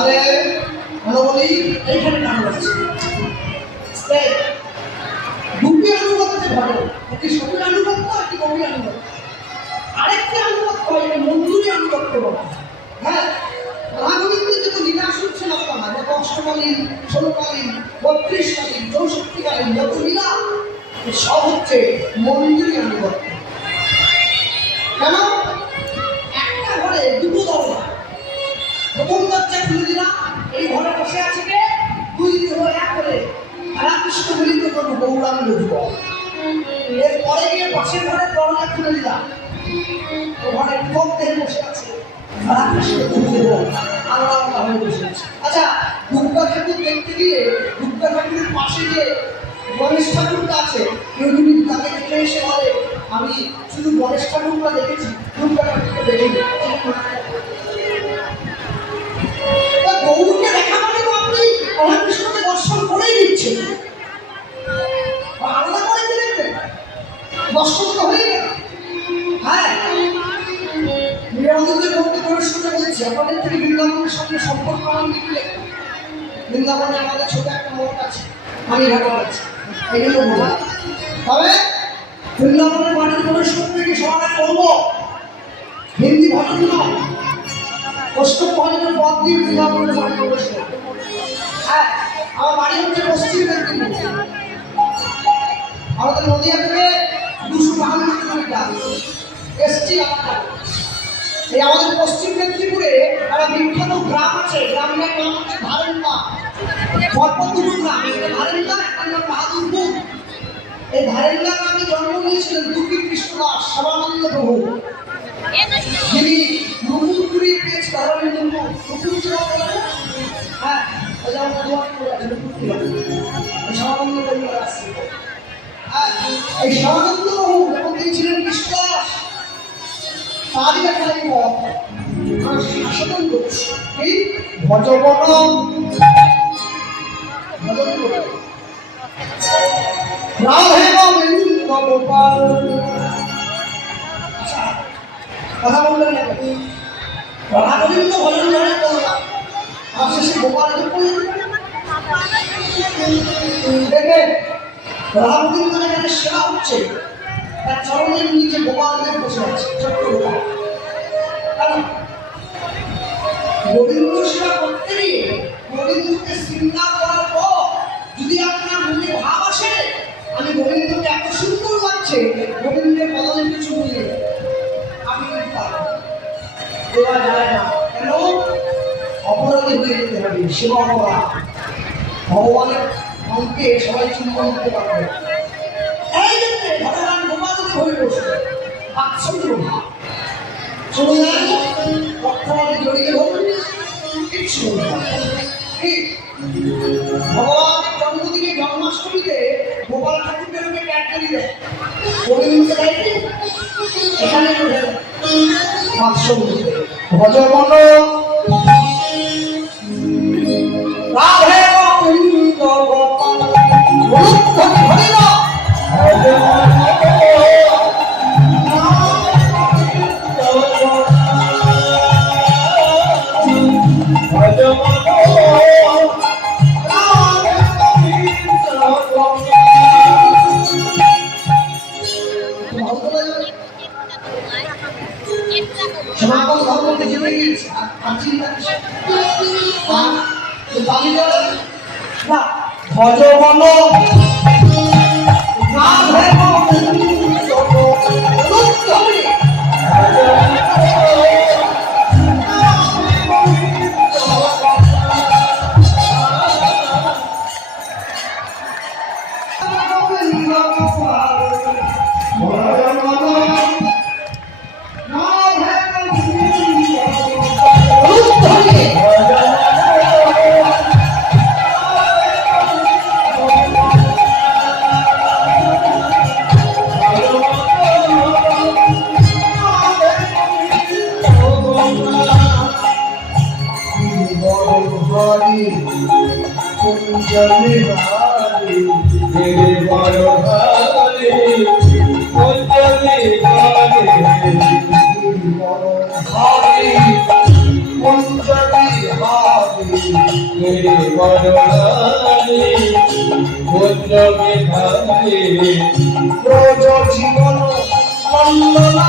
তাহলে আমরা বলি এইখানে নাম আছে দুটি অনুবাদে ভালো, একটি সঠিক অনুবাদ, একটি কবি অনুবাদ, আরেকটি অনুবাদ হয় মঞ্জুরি অনুবাদ বলা। হ্যাঁ, রাগবিন্দু যত লীলা শুনছেন আপনারা, যত অষ্টকালীন, ষোলকালীন, 32কালীন, 64কালীন যত লীলা সব হচ্ছে মঞ্জুরি অনুবাদ। কেন? একটা ঘরে দুটো দরজা, প্রথম দরজা খুলে দিলাম, এই ঘরে বসে আছে কে? দুই হলো এক করে রামকৃষ্ণ মিলিত করবো গৌরাঙ্গ যুবক। এরপরে গিয়ে পাশের ঘরে দরজা খুলে দিলাম, ও ঘরে যুবক দেহে বসে আছে রামকৃষ্ণ যুবক আলাদা হয়ে বসে আছে। আচ্ছা, দুর্গা ঠাকুর দেখতে গিয়ে দুর্গা ঠাকুরের পাশে যে গণেশ ঠাকুরটা আছে, কেউ যদি তাকে দেখে এসে বলে আমি শুধু গণেশ ঠাকুরটা দেখেছি, দুর্গা ঠাকুরটা দেখিনি, গৌরকে দেখা মানে তো আপনি রামকৃষ্ণকে দর্শন করেই দিচ্ছেন, আলাদা করে দেখবেন, দর্শন তো হয়ে গেল। হ্যাঁ, বিরামদের মধ্যে প্রবেশ করতে বলছি, আপনাদের থেকে বৃন্দাবনের সঙ্গে সম্পর্ক আমি দিলে বৃন্দাবনে আমাদের ছোট একটা মঠ আছে, আমি ঘাটা আছে, এগুলো বলবো। তবে বৃন্দাবনের বাড়ির প্রবেশ করতে গিয়ে সমাধান করবো হিন্দি ভাষণ নয়, পশ্চিম ভজনের পথ দিয়ে বৃন্দাবনের বাড়ি প্রবেশ করবো। হ্যাঁ, আমার বাড়ি হচ্ছে পশ্চিম মেদিনীপুর, আমাদের নদিয়া থেকে 252 কিলোমিটার এসছি আমরা। এই আমাদের পশ্চিম মেদিনীপুরে একটা বিখ্যাত গ্রাম আছে, গ্রামের নাম হচ্ছে ধারেন্ডা, পরপর দুটো গ্রাম, একটা ধারেন্ডা, একটা নাম বাহাদুরপুর। এই ধারেন্ডা গ্রামে জন্ম নিয়েছিলেন দুটি কৃষ্ণদাস সবানন্দ প্রভু, যিনি মুকুটপুরি পেয়েছে হ্যাঁ, সবানন্দ পরিবার আসছে। এই সবানন্দ প্রভু যখন তিনি ছিলেন কৃষ্ণদাস, তারই একটা শাসন করছে কি ভজবন রাধে গোবিন্দ গোপাল। কথা বললেন না, রাধা গোবিন্দ ভজন ধরে করলাম, আর শেষে গোপালকে দেখে রাধা গোবিন্দ যেখানে সেবা হচ্ছে, তার চরণের নিচে গোপালকে বসে আছে, ছোট্ট গোপাল। গোবিন্দ সেবা করতে গিয়ে গোবিন্দকে শৃঙ্গার করার পর যদি আপনার মনে ভাব আসে আমি গোবিন্দকে এত সুন্দর লাগছে, গোবিন্দের পদে কিছু নিয়ে আমি কিন্তু পারবো দেওয়া যায় না। কেন? অপরাধী হয়ে যেতে হবে, সেবা করা ভগবানের মনকে সবাই চুম্বন করতে পারবে। এই ক্ষেত্রে ভগবান গোপালকে হয়ে বসে বাৎসল্য ভাব চলে যায়, বর্তমানে জড়িয়ে ধরুন কিচ্ছু ভগবান জন্মদিনে জন্মাষ্টমীতে গোপাল ঠাকুরকে রূপে ক্যাডবেরি দেয়, গোবিন্দকে দেয় এখানে বাৎসল্য ভজবন রাধে গোবিন্দ গোপাল হরি সনাতন ধর্মকে জেনে গিয়েছে আর চিন্তা ভজবন বদলানি পুত্র বিধানে ব্রজ জীবন নন্দনা